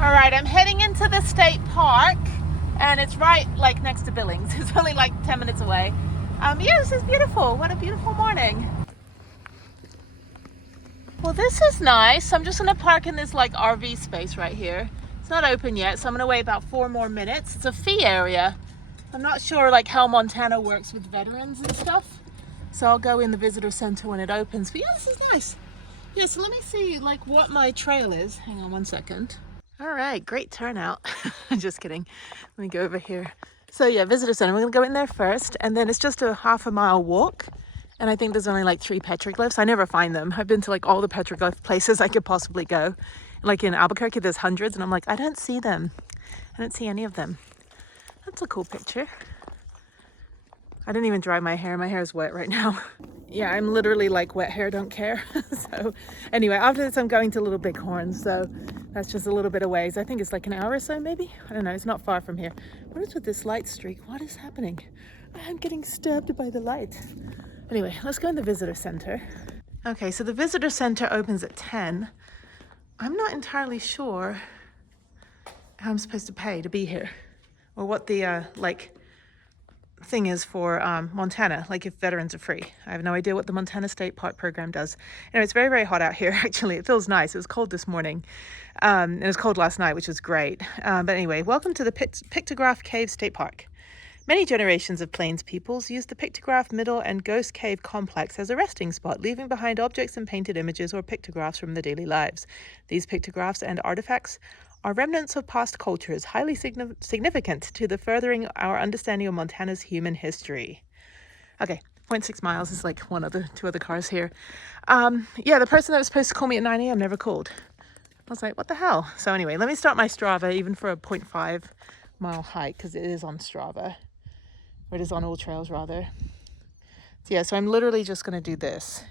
All right, I'm heading into the state park, and it's right like next to Billings. It's only like 10 minutes away. Yeah, this is beautiful. What a beautiful morning. Well, this is nice. I'm just gonna park in this like RV space right here. It's not open yet, so I'm gonna wait about 4 more minutes. It's a fee area. I'm not sure like how Montana works with veterans and stuff. So I'll go in the visitor center when it opens. But yeah, this is nice. Yeah, so let me see like what my trail is. Hang on one second. All right, great turnout. Just kidding. Let me go over here. So yeah, visitor center. We're gonna go in there first, and then it's just a half-a-mile walk. And I think there's only like 3 petroglyphs. I never find them. I've been to like all the petroglyph places I could possibly go. Like in Albuquerque, there's hundreds, and I'm like, I don't see them. I don't see any of them. That's a cool picture. I didn't even dry my hair. My hair is wet right now. Yeah, I'm literally like wet hair, don't care. So anyway, after this, I'm going to Little Bighorn. So that's just a little bit of ways. I think it's like an hour or so, maybe. I don't know. It's not far from here. What is with this light streak? What is happening? I'm getting stabbed by the light. Anyway, let's go in the visitor center. Okay, so the visitor center opens at 10. I'm not entirely sure how I'm supposed to pay to be here, or what the like thing is for Montana, like if veterans are free. I have no idea what the Montana State Park program does. Anyway, it's very, very hot out here, actually. It feels nice. It was cold this morning. And it was cold last night, which was great. But anyway, welcome to the Pictograph Cave State Park. Many generations of Plains peoples used the Pictograph Middle and Ghost Cave complex as a resting spot, leaving behind objects and painted images or pictographs from their daily lives. These pictographs and artifacts are remnants of past cultures, highly significant to the furthering our understanding of Montana's human history. Okay, 0.6 miles is like 2 other cars here. Yeah, the person that was supposed to call me at 9 a.m. never called. I was like, what the hell? So anyway, let me start my Strava, even for a 0.5 mile hike, because it is on Strava. Or it is on All Trails, rather. So yeah, so I'm literally just going to do this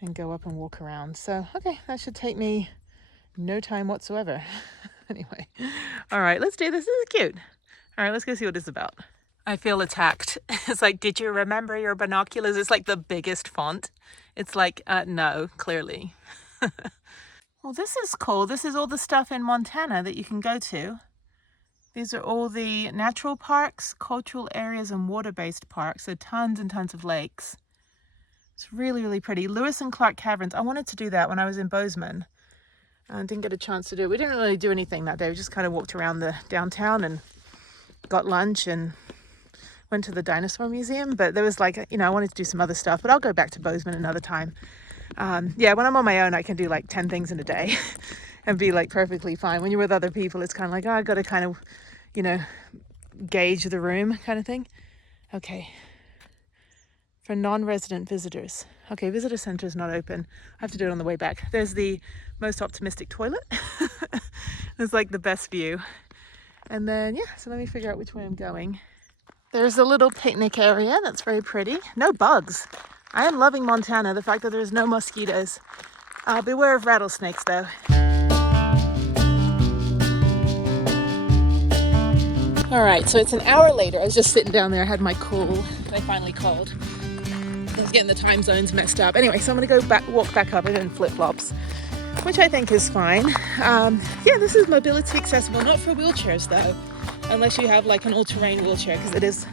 and go up and walk around. So, okay, that should take me no time whatsoever. Anyway, all right, let's do this. This is cute. All right, let's go see what it's about. I feel attacked. It's like, did you remember your binoculars? It's like the biggest font. It's like, no, clearly. Well, this is cool. This is all the stuff in Montana that you can go to. These are all the natural parks, cultural areas, and water-based parks. So tons and tons of lakes. It's really, really pretty. Lewis and Clark Caverns. I wanted to do that when I was in Bozeman. And didn't get a chance to do it. We didn't really do anything that day. We just kind of walked around the downtown and got lunch and went to the dinosaur museum. But there was like, I wanted to do some other stuff, but I'll go back to Bozeman another time. Yeah, when I'm on my own, I can do like 10 things in a day and be like perfectly fine. When you're with other people, it's kind of like, I got to kind of, gauge the room kind of thing. Okay. For non-resident visitors. Okay, visitor center is not open. I have to do it on the way back. There's the most optimistic toilet. It's like the best view. And then, yeah, so let me figure out which way I'm going. There's a little picnic area that's very pretty. No bugs. I am loving Montana, the fact that there's no mosquitoes. Beware of rattlesnakes, though. All right, so it's an hour later. I was just sitting down there. I had my call. They finally called. I was getting the time zones messed up. Anyway, so I'm gonna walk back up. I'm in flip-flops, which I think is fine. Yeah, this is mobility accessible, not for wheelchairs though, unless you have like an all-terrain wheelchair, because it is,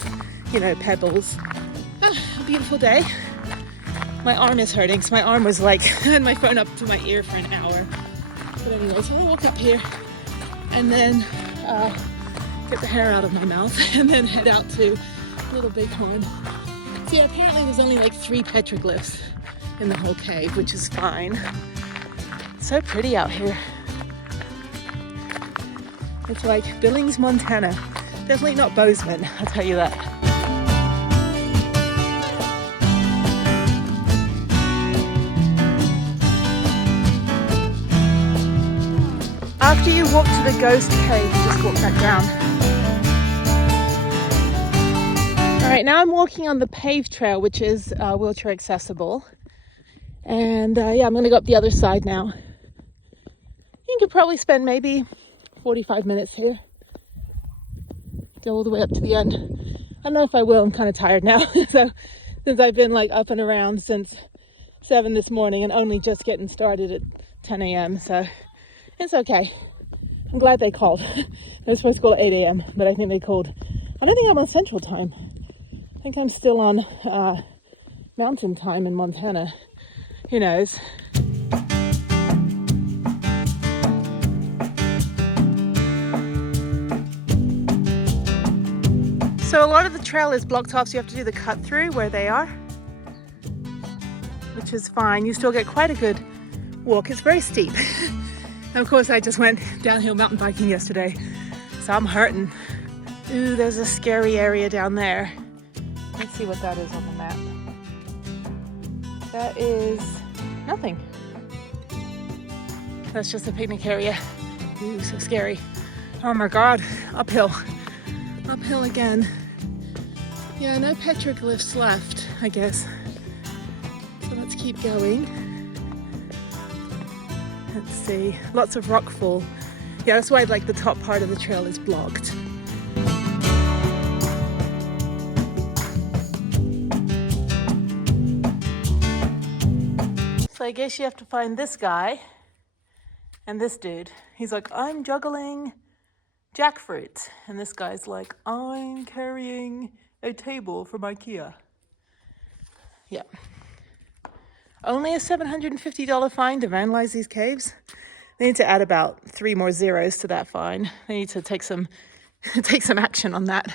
pebbles. A beautiful day. My arm is hurting, so my arm was like, I had my phone up to my ear for an hour. But anyway, so I'm gonna walk up here and then get the hair out of my mouth and then head out to Little Bighorn. So yeah, apparently there's only like 3 petroglyphs in the whole cave, which is fine. So pretty out here. It's like Billings, Montana. Definitely not Bozeman, I'll tell you that. After you walk to the ghost cave, you just walk back down. All right, now I'm walking on the paved trail, which is wheelchair accessible. And yeah, I'm gonna go up the other side now. You could probably spend maybe 45 minutes here. Go all the way up to the end. I don't know if I will, I'm kind of tired now. So, since I've been like up and around since 7 this morning and only just getting started at 10 a.m. So, it's okay. I'm glad they called. They're supposed to call at 8 a.m., but I think they called. I don't think I'm on Central Time. I think I'm still on Mountain Time in Montana. Who knows? So a lot of the trail is blocked off, so you have to do the cut through where they are, which is fine. You still get quite a good walk. It's very steep. And of course, I just went downhill mountain biking yesterday, so I'm hurting. Ooh, there's a scary area down there. Let's see what that is on the map. That is nothing. That's just a picnic area. Ooh, so scary. Oh my God, uphill. Uphill again. Yeah, no petroglyphs left, I guess. So let's keep going. Let's see, lots of rockfall. Yeah, that's why like the top part of the trail is blocked. So I guess you have to find this guy and this dude. He's like, I'm juggling jackfruit. And this guy's like, I'm carrying a table from IKEA. Yeah. Only a $750 fine to vandalize these caves. They need to add about 3 more zeros to that fine. They need to take some action on that.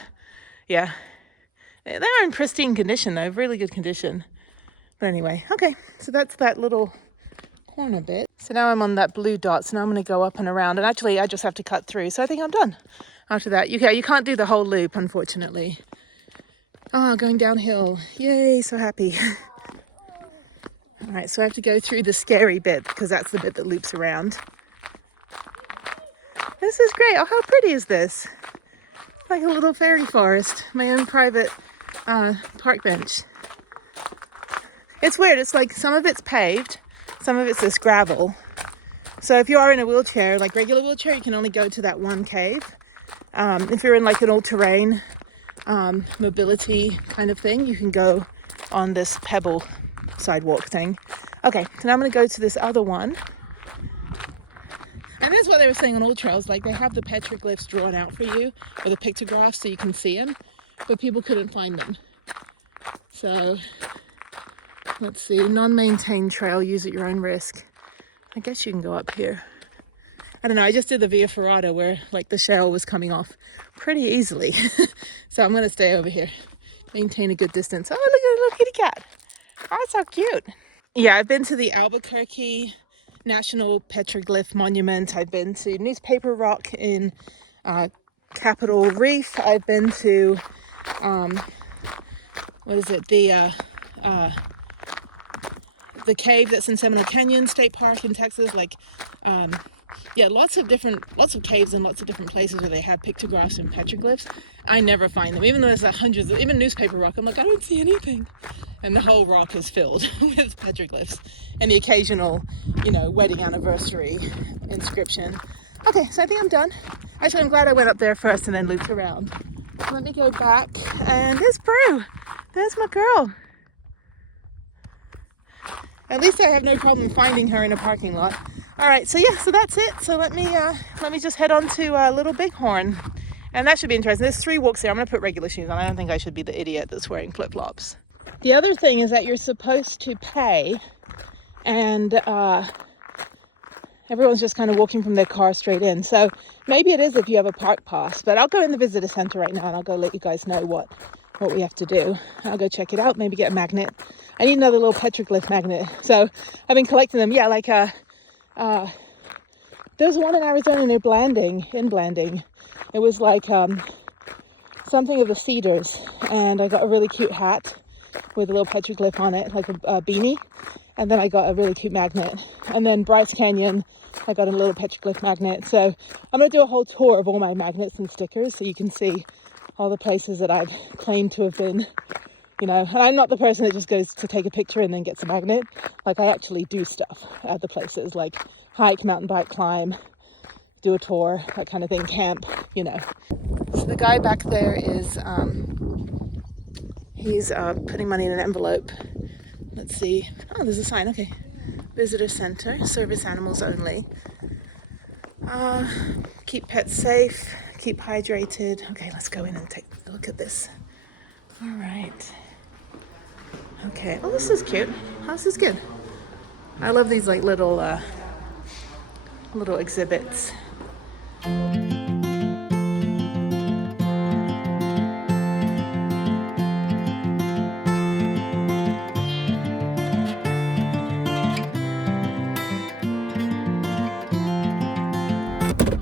Yeah. They are in pristine condition though, really good condition. But anyway, okay. So that's that little corner bit. So now I'm on that blue dot. So now I'm going to go up and around. And actually, I just have to cut through. So I think I'm done. After that, you can't do the whole loop, unfortunately. Ah, going downhill. Yay, so happy. All right, so I have to go through the scary bit because that's the bit that loops around. This is great. Oh, how pretty is this? Like a little fairy forest. My own private park bench. It's weird. It's like some of it's paved, some of it's this gravel. So if you are in a wheelchair, like regular wheelchair, you can only go to that one cave. If you're in like an all-terrain mobility kind of thing, you can go on this pebble sidewalk thing. Okay, so now I'm going to go to this other one. And that's what they were saying on all trails, like they have the petroglyphs drawn out for you, or the pictographs so you can see them, but people couldn't find them. So let's see, non-maintained trail, use at your own risk. I guess you can go up here. I don't know, I just did the Via Ferrata where like the shell was coming off pretty easily. So I'm going to stay over here, maintain a good distance. Oh, look at a little kitty cat. Oh, it's so cute. Yeah, I've been to the Albuquerque National Petroglyph Monument. I've been to Newspaper Rock in Capitol Reef. I've been to, what is it, the cave that's in Seminole Canyon State Park in Texas. Like, yeah, lots of caves in lots of different places where they have pictographs and petroglyphs. I never find them, even though there's hundreds of, even Newspaper Rock, I'm like, I don't see anything. And the whole rock is filled with petroglyphs and the occasional, wedding anniversary inscription. Okay, so I think I'm done. Actually, I'm glad I went up there first and then looped around. Let me go back, and there's Prue. There's my girl. At least I have no problem finding her in a parking lot. All right, so yeah, so that's it. So let me just head on to Little Bighorn, and that should be interesting. There's 3 walks there. I'm gonna put regular shoes on. I don't think I should be the idiot that's wearing flip-flops. The other thing is that you're supposed to pay, and everyone's just kind of walking from their car straight in. So maybe it is if you have a park pass, but I'll go in the visitor center right now and I'll go let you guys know what we have to do. I'll go check it out, maybe get a magnet. I need another little petroglyph magnet. So I've been collecting them. Yeah, like there's one in Arizona near Blanding. It was like something of the cedars, and I got a really cute hat with a little petroglyph on it, like a beanie. And then I got a really cute magnet. And then Bryce Canyon, I got a little petroglyph magnet. So I'm going to do a whole tour of all my magnets and stickers so you can see all the places that I've claimed to have been, And I'm not the person that just goes to take a picture and then gets a magnet. Like, I actually do stuff at the places, like hike, mountain bike, climb, do a tour, that kind of thing, camp, So the guy back there is, he's putting money in an envelope. Let's see. Oh, there's a sign. Okay. Visitor center, service animals only. Keep pets safe, keep hydrated. Okay, let's go in and take a look at this. All right. Okay, oh, this is cute. Oh, this is good. I love these like little exhibits.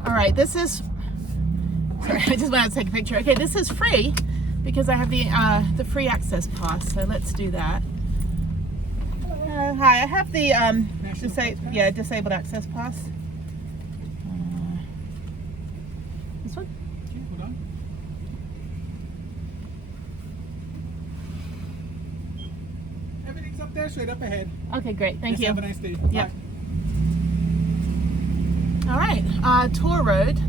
All right, this is, sorry, I just wanted to take a picture. Okay, this is free because I have the free access pass, so let's do that. Hi, I have the disabled access pass. This one? Okay, hold on. Everything's up there, straight up ahead. Okay, great, thank you. Have a nice day. Yep. Bye. All right, tour road.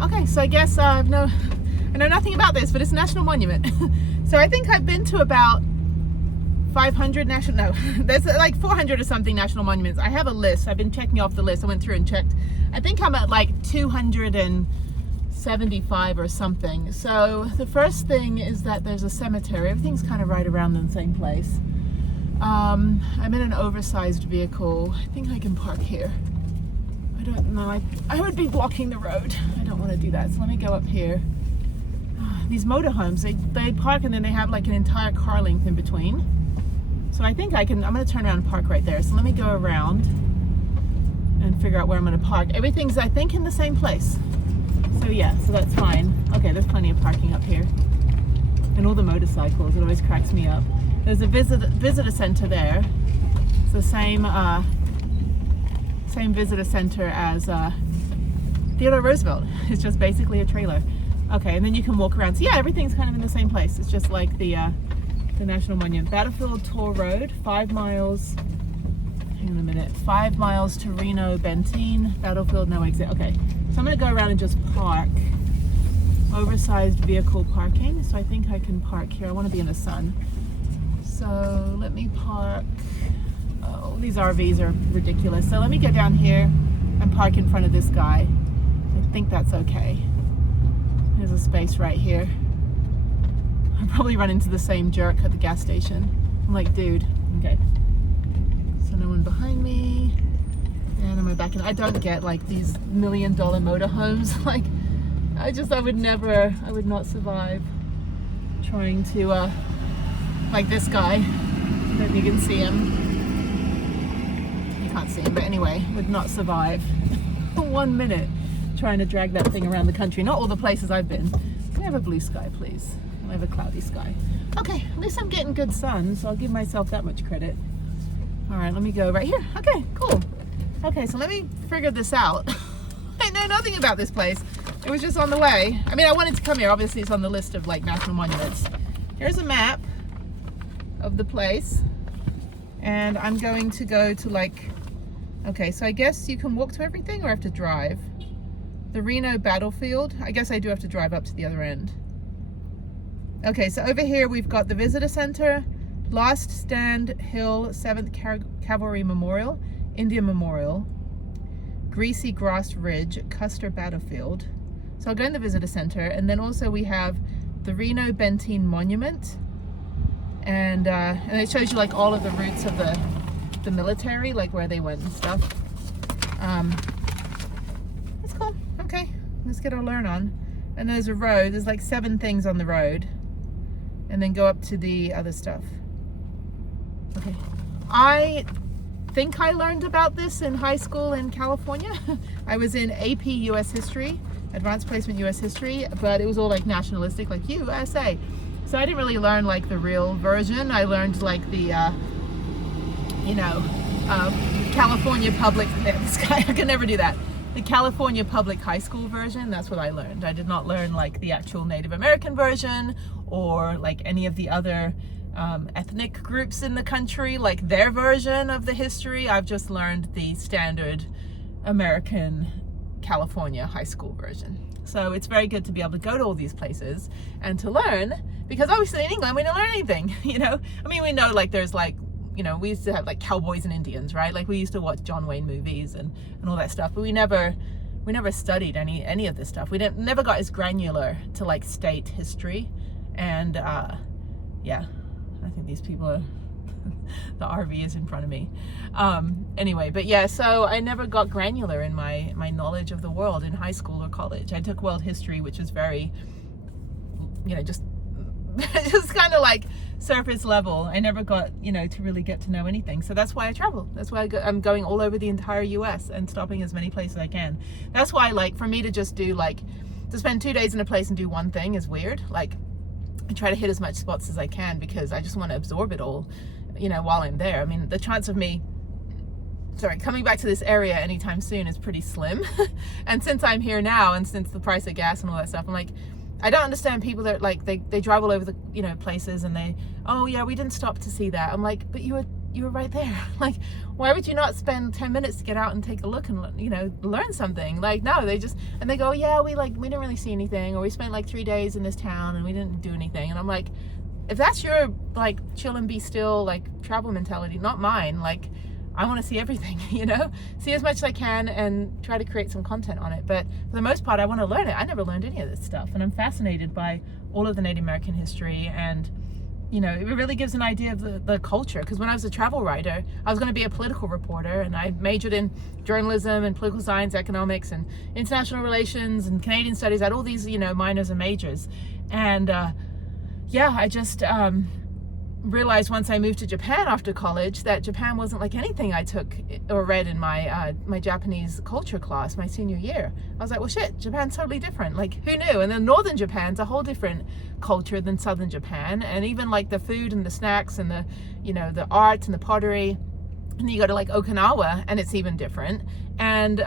Okay, so I guess I know nothing about this, but it's a national monument. So I think I've been to about 500 there's like 400 or something national monuments. I have a list. I've been checking off the list. I went through and checked. I think I'm at like 275 or something. So the first thing is that there's a cemetery. Everything's kind of right around in the same place. I'm in an oversized vehicle. I think I can park here. I don't know. I would be blocking the road. I don't want to do that. So let me go up here. These motorhomes, they park and then they have like an entire car length in between. So I think I'm going to turn around and park right there. So let me go around and figure out where I'm going to park. Everything's, I think, in the same place. So yeah, so that's fine. Okay, there's plenty of parking up here. And all the motorcycles, it always cracks me up. There's a visitor center there. It's the same visitor center as Theodore Roosevelt. It's just basically a trailer. Okay, and then you can walk around. So yeah, everything's kind of in the same place. It's just like the National Monument. Battlefield Tour Road, 5 miles. Hang on a minute. 5 miles to Reno, Benteen. Battlefield, no exit. Okay, so I'm gonna go around and just park. Oversized vehicle parking. So I think I can park here. I want to be in the sun. So let me park. Oh, these RVs are ridiculous. So let me go down here and park in front of this guy. I think that's okay. There's a space right here. I'll probably run into the same jerk at the gas station. I'm like, dude, okay. So no one behind me. And I'm back in. I don't get like these $1 million motorhomes. Like, I would not survive trying to, like this guy. I don't know if you can see him. You can't see him, but anyway, would not survive 1 minute trying to drag that thing around the country. Not all the places I've been. Can I have a blue sky, please? I have a cloudy sky. Okay, at least I'm getting good sun, so I'll give myself that much credit. All right, let me go right here. Okay, cool. Okay, so let me figure this out. I know nothing about this place. It was just on the way. I mean, I wanted to come here. Obviously, it's on the list of like national monuments. Here's a map of the place. And I'm going to go to like, okay, so I guess you can walk to everything or I have to drive. The Reno Battlefield. I guess I do have to drive up to the other end. Okay, so over here we've got the Visitor Center, Last Stand Hill 7th Cavalry Memorial, Indian Memorial, Greasy Grass Ridge, Custer Battlefield. So I'll go in the Visitor Center, and then also we have the Reno Benteen Monument, and it shows you like all of the routes of the military, like where they went and stuff. That's cool. Okay, let's get our learn on. And there's a road. There's like 7 things on the road, and then go up to the other stuff. Okay, I think I learned about this in high school in California. I was in AP US History, Advanced Placement US History, but it was all like nationalistic, like USA. So I didn't really learn like the real version. I learned like the, California Public, this guy, I can never do that. The California Public High School version, that's what I learned. I did not learn like the actual Native American version or like any of the other ethnic groups in the country, like their version of the history. I've just learned the standard American California high school version. So it's very good to be able to go to all these places and to learn, because obviously in England we don't learn anything, you know? I mean, we know like there's like, you know, we used to have like cowboys and Indians, right? Like we used to watch John Wayne movies and all that stuff, but we never we never studied any of this stuff. We never got as granular to like state history. And yeah, I think these people are the RV is in front of me. Anyway, but yeah, so I never got granular in my knowledge of the world in high school or college. I took world history, which is very, you know, just kind of like surface level. I never got, you know, to really get to know anything. So that's why I travel. That's why I'm going all over the entire US and stopping as many places as I can. That's why, like, for me to just do like, to spend 2 days in a place and do one thing is weird. Like, I try to hit as much spots as I can because I just want to absorb it all, you know, while I'm there. I mean, the chance of me, coming back to this area anytime soon is pretty slim. And since I'm here now, and since the price of gas and all that stuff, I'm like, I don't understand people that like they drive all over the, you know, places and they, oh yeah, we didn't stop to see that. I'm like, but you were right there. Like, why would you not spend 10 minutes to get out and take a look and, you know, learn something? Like, no, they just, and they go, yeah, we didn't really see anything, or we spent like 3 days in this town and we didn't do anything. And I'm like, if that's your like chill and be still like travel mentality, not mine. Like, I want to see everything, you know, see as much as I can and try to create some content on it. But for the most part, I want to learn it. I never learned any of this stuff, and I'm fascinated by all of the Native American history. And, you know, it really gives an idea of the culture. Because when I was a travel writer, I was going to be a political reporter, and I majored in journalism and political science, economics, and international relations and Canadian studies. I had all these, you know, minors and majors. And yeah, I just realized once I moved to Japan after college that Japan wasn't like anything I took or read in my my Japanese culture class my senior year. I was like, well shit, Japan's totally different. Like, who knew? And then northern Japan's a whole different culture than southern Japan, and even like the food and the snacks and the, you know, the art and the pottery. And then you go to like Okinawa and it's even different. And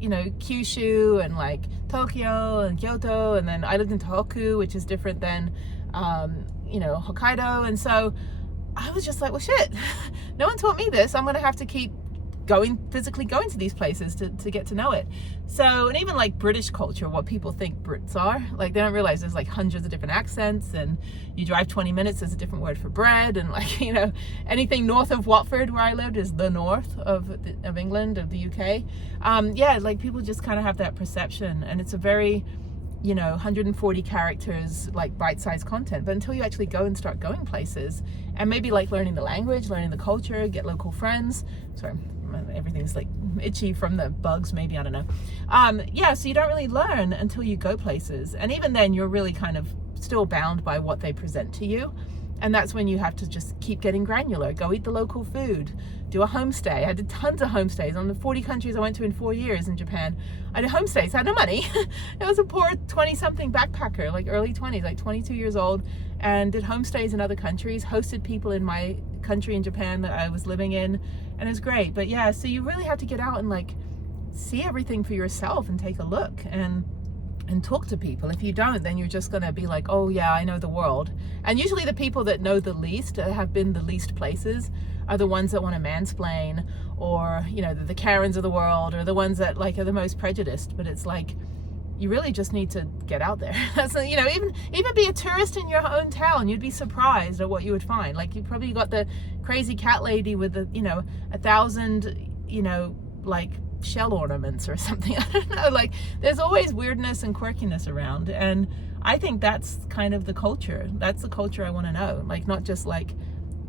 you know, Kyushu and like Tokyo and Kyoto, and then I lived in Tohoku, which is different than you know, Hokkaido. And so I was just like, well shit, no one taught me this. I'm gonna have to keep physically going to these places to get to know it. So, and even like British culture, what people think Brits are, like they don't realize there's like hundreds of different accents, and you drive 20 minutes, there's a different word for bread. And like, you know, anything north of Watford where I lived is the north of England, of the UK. Yeah, like people just kind of have that perception, and it's a very, you know, 140 characters, like bite-sized content. But until you actually go and start going places and maybe like learning the language, learning the culture, get local friends. Sorry, everything's like itchy from the bugs, maybe, I don't know. Yeah, so you don't really learn until you go places. And even then you're really kind of still bound by what they present to you. And that's when you have to just keep getting granular. Go eat the local food, do a homestay. I did tons of homestays on the 40 countries I went to in 4 years in Japan. I did homestays, I had no money. I was a poor 20-something backpacker, like early 20s, like 22 years old, and did homestays in other countries, hosted people in my country in Japan that I was living in, and it was great. But yeah, so you really have to get out and like see everything for yourself and take a look and talk to people. If you don't, then you're just gonna be like, oh yeah, I know the world. And usually the people that know the least, have been the least places, are the ones that want to mansplain, or, you know, the Karens of the world, or the ones that like are the most prejudiced. But it's like, you really just need to get out there. That's, you know, even be a tourist in your own town, you'd be surprised at what you would find. Like, you probably got the crazy cat lady with the, you know, 1,000, you know, like shell ornaments or something. I don't know, like there's always weirdness and quirkiness around, and I think that's kind of the culture. That's the culture I want to know. Like, not just like,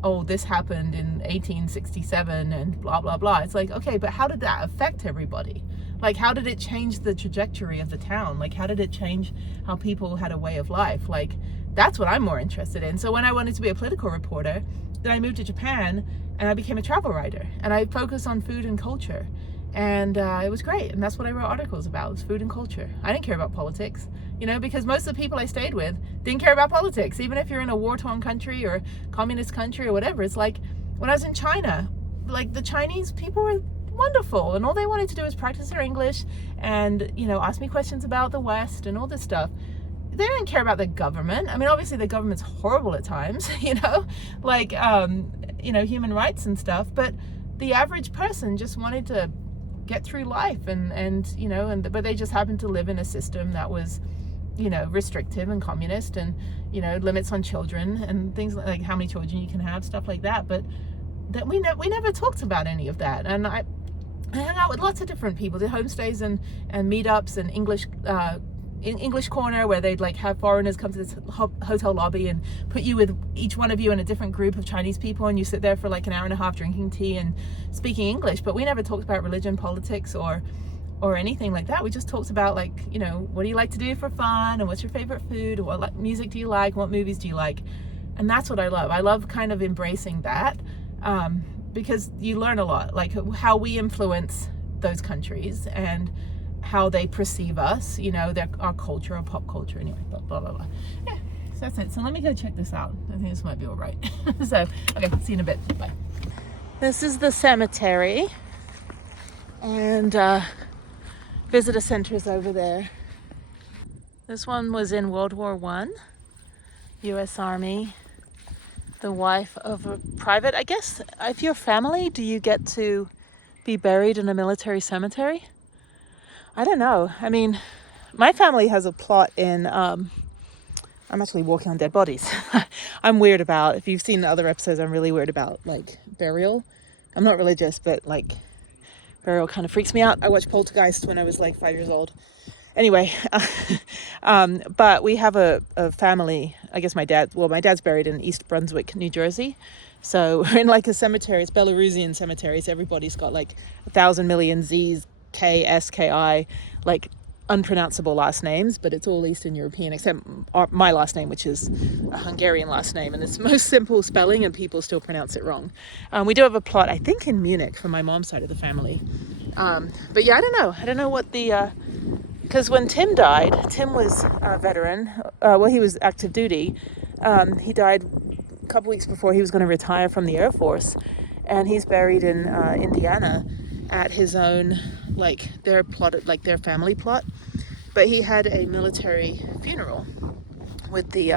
oh, this happened in 1867 and blah blah blah. It's like, okay, but how did that affect everybody? Like, how did it change the trajectory of the town? Like, how did it change how people had a way of life? Like, that's what I'm more interested in. So when I wanted to be a political reporter, then I moved to Japan and I became a travel writer, and I focused on food and culture. And it was great, and that's what I wrote articles about, was food and culture. I didn't care about politics, you know, because most of the people I stayed with didn't care about politics. Even if you're in a war-torn country or communist country or whatever, it's like when I was in China, like the Chinese people were wonderful, and all they wanted to do was practice their English and, you know, ask me questions about the West and all this stuff. They didn't care about the government. I mean, obviously the government's horrible at times, you know, like, you know, human rights and stuff, but the average person just wanted to get through life, and you know, but they just happened to live in a system that was, you know, restrictive and communist, and, you know, limits on children and things like how many children you can have, stuff like that. But that we never talked about any of that. And I hung out with lots of different people, did homestays and meetups and English corner, where they'd like have foreigners come to this hotel lobby and put you with each one of you in a different group of Chinese people, and you sit there for like an hour and a half drinking tea and speaking English. But we never talked about religion, politics, or anything like that. We just talked about, like, you know, what do you like to do for fun, and what's your favorite food, or what music do you like, what movies do you like. And that's what I love. I love kind of embracing that, because you learn a lot, like how we influence those countries and how they perceive us, you know, our culture, our pop culture, anyway, blah, blah, blah, blah. Yeah, so that's it. So let me go check this out. I think this might be all right. So, okay, see you in a bit. Bye. This is the cemetery, and visitor center's over there. This one was in World War I, US Army, the wife of a private. I guess if you're family, do you get to be buried in a military cemetery? I don't know. I mean, my family has a plot in, I'm actually walking on dead bodies. I'm weird about, if you've seen the other episodes, I'm really weird about like burial. I'm not religious, but like burial kind of freaks me out. I watched Poltergeist when I was like 5 years old. Anyway, but we have a family, I guess my dad's buried in East Brunswick, New Jersey. So we're in like a cemetery. It's Belarusian cemeteries. Everybody's got like 1,000 million Z's, K, S, K, I, like unpronounceable last names, but it's all Eastern European, except my last name, which is a Hungarian last name, and it's the most simple spelling, and people still pronounce it wrong. We do have a plot, I think, in Munich for my mom's side of the family. But yeah, I don't know what the, because when Tim died, Tim was a veteran. Well, he was active duty. He died a couple weeks before he was going to retire from the Air Force, and he's buried in Indiana at his own, like their family plot. But he had a military funeral with the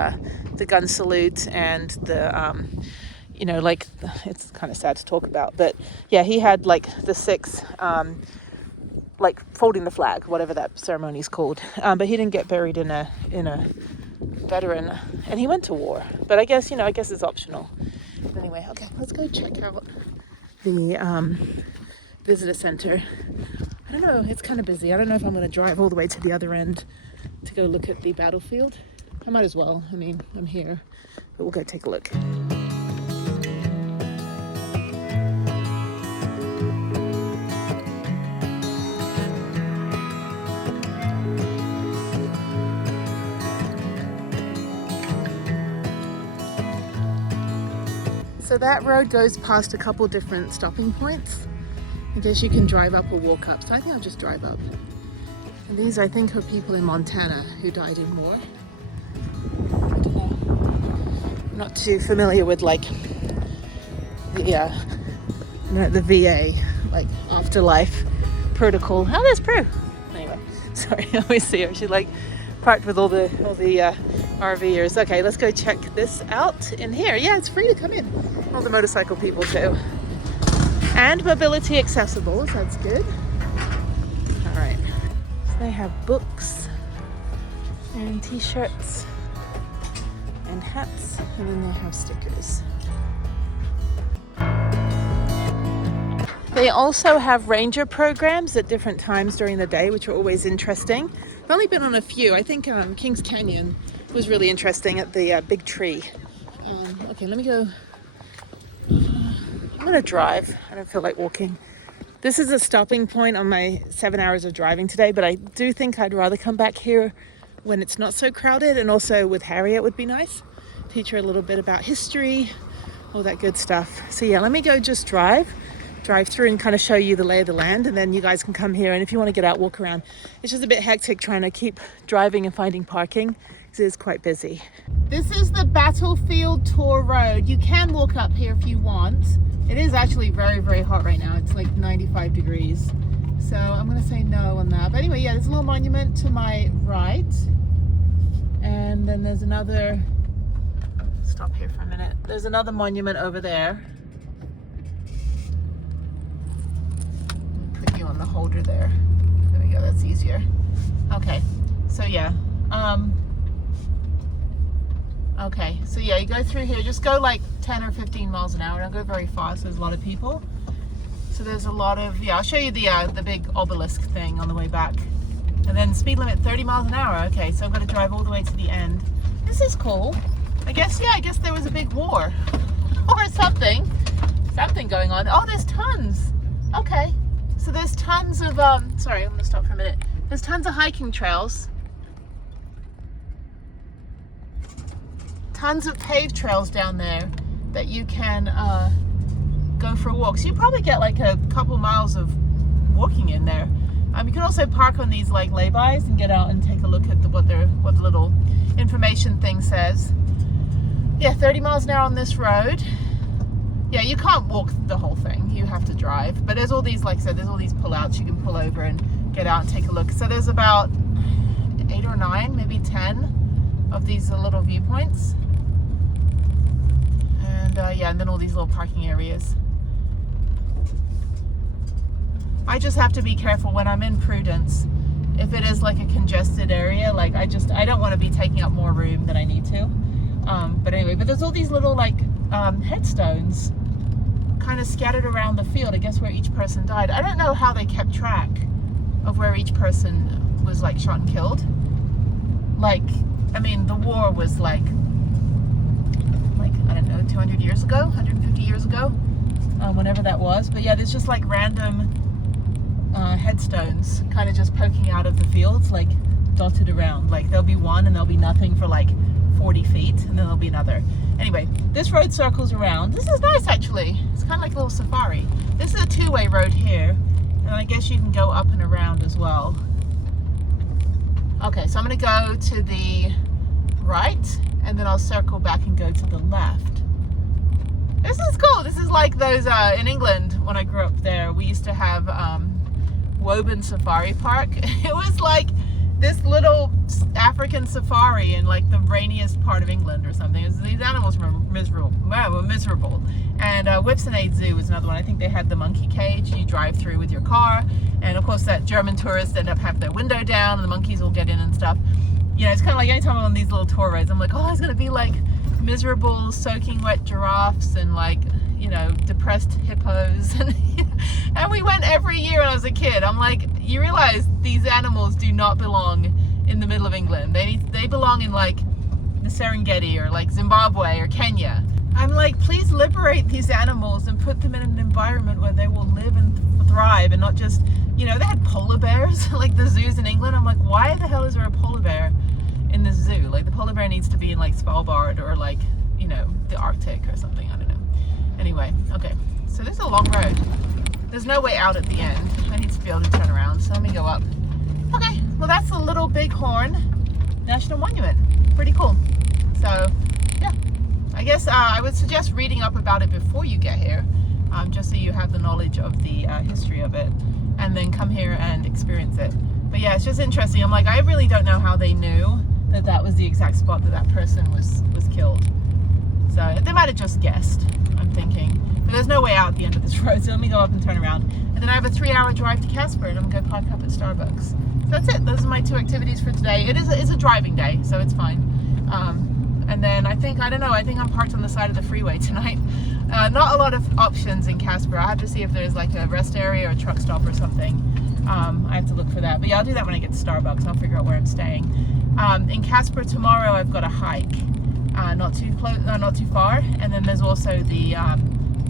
gun salute and the you know, like, it's kind of sad to talk about, but yeah, he had like the 6 like folding the flag, whatever that ceremony is called, but he didn't get buried in a veteran, and he went to war. But I guess it's optional. But anyway, okay, let's go check out the visitor center. I don't know, it's kind of busy. I don't know if I'm going to drive all the way to the other end to go look at the battlefield. I might as well. I mean, I'm here, but we'll go take a look. So that road goes past a couple different stopping points. I guess you can drive up or walk up. So I think I'll just drive up. And these, I think, are people in Montana who died in war. I don't know. I'm not too familiar with like the VA, like afterlife protocol. Oh, there's Prue. Anyway, sorry, I always see her. She's like parked with all the RVers. Okay, let's go check this out in here. Yeah, it's free to come in. All the motorcycle people too. And mobility accessible, so that's good. All right. So they have books and t-shirts and hats, and then they have stickers. They also have ranger programs at different times during the day, which are always interesting. I've only been on a few. I think Kings Canyon was really interesting at the big tree. Okay, let me go. I'm gonna drive. I don't feel like walking. This is a stopping point on my 7 hours of driving today, but I do think I'd rather come back here when it's not so crowded, and also with Harriet would be nice. Teach her a little bit about history, all that good stuff. So yeah, let me go just drive through and kind of show you the lay of the land, and then you guys can come here, and if you want to get out, walk around. It's just a bit hectic trying to keep driving and finding parking because it is quite busy. This is the Battlefield Tour Road. You can walk up here if you want. It is actually very, very hot right now. It's like 95 degrees. So I'm going to say no on that. But anyway, yeah, there's a little monument to my right. And then there's another, stop here for a minute. There's another monument over there. Put you on the holder there. There we go, that's easier. Okay, so yeah. Okay, so yeah, you go through here, just go like 10 or 15 miles an hour. Don't go very fast, there's a lot of people. So there's a lot of, yeah, I'll show you the big obelisk thing on the way back. And then speed limit 30 miles an hour. Okay, so I've got to drive all the way to the end. This is cool. I guess, yeah, I guess there was a big war or something going on. Oh, there's tons. Okay, so there's tons of, sorry, I'm gonna stop for a minute. There's tons of hiking trails. Tons of paved trails down there that you can go for a walk. So you probably get like a couple miles of walking in there. You can also park on these like laybys and get out and take a look at what the little information thing says. Yeah, 30 miles an hour on this road. Yeah, you can't walk the whole thing. You have to drive. But there's all these, like I said, there's all these pullouts you can pull over and get out and take a look. So there's about 8 or 9, maybe 10 of these little viewpoints. And yeah, and then all these little parking areas. I just have to be careful when I'm in Prudence. If it is like a congested area, like I don't want to be taking up more room than I need to. But anyway, but there's all these little like headstones kind of scattered around the field, I guess, where each person died. I don't know how they kept track of where each person was like shot and killed. Like, I mean, the war was like I don't know, 200 years ago, 150 years ago, whenever that was. But yeah, there's just like random headstones kind of just poking out of the fields, like dotted around. Like there'll be one and there'll be nothing for like 40 feet, and then there'll be another. Anyway, this road circles around. This is nice, actually. It's kind of like a little safari. This is a two-way road here, and I guess you can go up and around as well. Okay, so I'm going to go to the right, and then I'll circle back and go to the left. This is cool. This is like those in England when I grew up there. We used to have Woburn Safari Park. It was like this little African safari in like the rainiest part of England or something. These animals were miserable. And Whipsonade Zoo was another one. I think they had the monkey cage you drive through with your car, and of course that German tourists end up having their window down and the monkeys will get in and stuff. You know, it's kind of like anytime I'm on these little tour roads, I'm like, oh, it's gonna be like miserable soaking wet giraffes and like, you know, depressed hippos. And we went every year when I was a kid. I'm like, you realize these animals do not belong in the middle of England. They belong in like the Serengeti or like Zimbabwe or Kenya. I'm like, please liberate these animals and put them in an environment where they will live and thrive, and not just, you know, they had polar bears like the zoos in England. I'm like, why the hell is there a polar bear in the zoo? Like the polar bear needs to be in like Svalbard or like, you know, the Arctic or something. I don't know. Anyway, okay, so this is a long road. There's no way out at the end. I need to be able to turn around, so let me go up. Okay, well that's the Little Bighorn National Monument. Pretty cool. So, yeah, I guess I would suggest reading up about it before you get here, just so you have the knowledge of the history of it, and then come here and experience it. But yeah, it's just interesting. I'm like, I really don't know how they knew that that was the exact spot that that person was killed. So they might have just guessed, I'm thinking. But there's no way out at the end of this road, so let me go up and turn around. And then I have a 3-hour drive to Casper, and I'm going to go park up at Starbucks. So that's it. Those are my 2 activities for today. It's a driving day, so it's fine. And then I think I'm parked on the side of the freeway tonight. Not a lot of options in Casper. I have to see if there's like a rest area or a truck stop or something. I have to look for that. But yeah, I'll do that when I get to Starbucks. I'll figure out where I'm staying. In Casper tomorrow, I've got a hike. Not too far. And then there's also the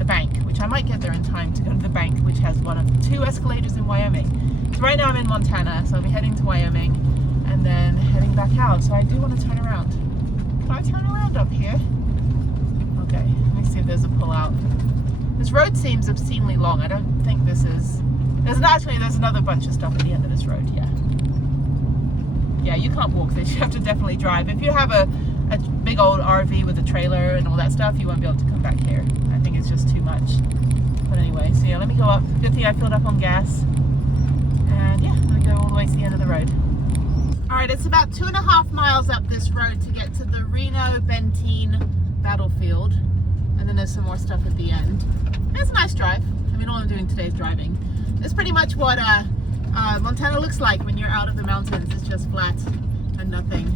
bank, which I might get there in time to go to the bank, which has one of 2 escalators in Wyoming. So right now I'm in Montana, so I'll be heading to Wyoming and then heading back out. So I do want to turn around. Can I turn around up here? Okay, let me see if there's a pull-out. This road seems obscenely long. I don't think this is... There's another bunch of stuff at the end of this road, yeah. Yeah, you can't walk this. You have to definitely drive. If you have a big old RV with a trailer and all that stuff, you won't be able to come back here. I think it's just too much. But anyway, so yeah, let me go up. Good thing I filled up on gas. And yeah, I'm gonna go all the way to the end of the road. All right, it's about 2.5 miles up this road to get to the Reno-Benteen battlefield. And then there's some more stuff at the end. It's a nice drive. I mean, all I'm doing today is driving. It's pretty much what Montana looks like when you're out of the mountains. It's just flat and nothing.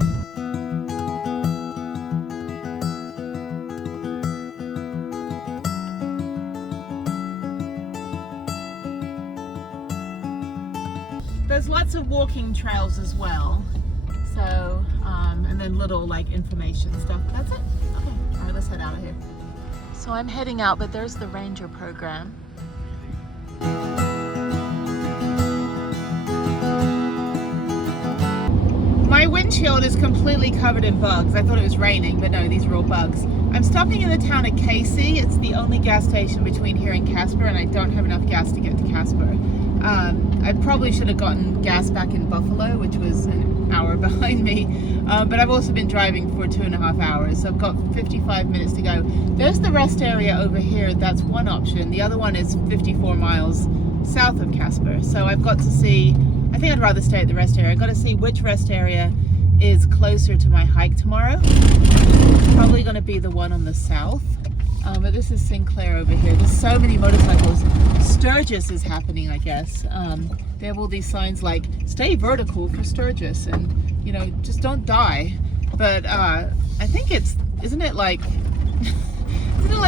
lots of walking trails as well. So, and then little like information stuff. That's it. Okay. All right, let's head out of here. So I'm heading out, but there's the ranger program. My windshield is completely covered in bugs. I thought it was raining, but no, these are all bugs. I'm stopping in the town of Casey. It's the only gas station between here and Casper, and I don't have enough gas to get to Casper. I probably should have gotten gas back in Buffalo, which was an hour behind me, but I've also been driving for 2.5 hours, so I've got 55 minutes to go. There's the rest area over here. That's one option. The other one is 54 miles south of Casper, so I've got to see, I think I'd rather stay at the rest area. I've got to see which rest area is closer to my hike tomorrow. It's probably going to be the one on the south. But this is Sinclair over here. There's so many motorcycles. Sturgis is happening, I guess. They have all these signs like, stay vertical for Sturgis, and, you know, just don't die. But I think isn't it like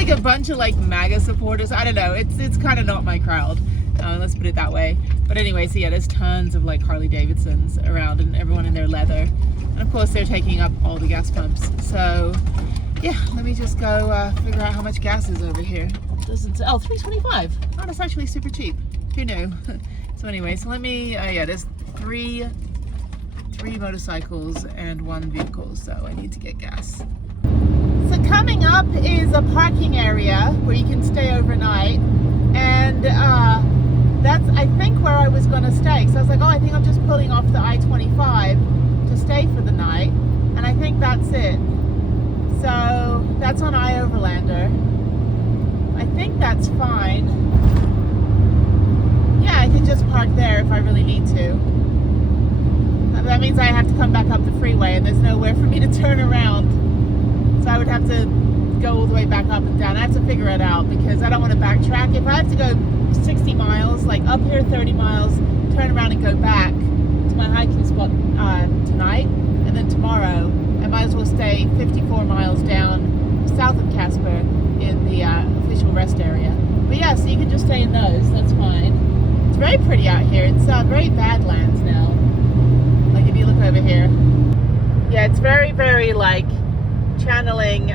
a bunch of like MAGA supporters? I don't know. It's kind of not my crowd. Let's put it that way. But anyway, so yeah, there's tons of like Harley Davidsons around and everyone in their leather. And of course they're taking up all the gas pumps. So yeah, let me just go figure out how much gas is over here. Doesn't, oh, $3.25. Oh, that's actually super cheap. Who knew? So anyway, so let me, yeah, there's three motorcycles and 1 vehicle, so I need to get gas. So coming up is a parking area where you can stay overnight, and that's, I think, where I was going to stay. So I was like, oh, I think I'm just pulling off the I-25 to stay for the night, and I think that's it. So that's on I-Overlander. I think that's fine. Yeah, I can just park there if I really need to. That means I have to come back up the freeway, and there's nowhere for me to turn around. So I would have to go all the way back up and down. I have to figure it out because I don't want to backtrack. If I have to go 60 miles, like up here 30 miles, turn around and go back to my hiking spot tonight, and then tomorrow, I might as well stay 54 miles down south of Casper in the official rest area. But yeah, so you can just stay in those. That's fine. It's very pretty out here. It's very badlands now. Like if you look over here. Yeah, it's very, very like channeling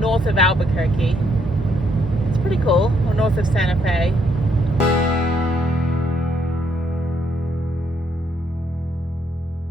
north of Albuquerque. It's pretty cool. Or north of Santa Fe.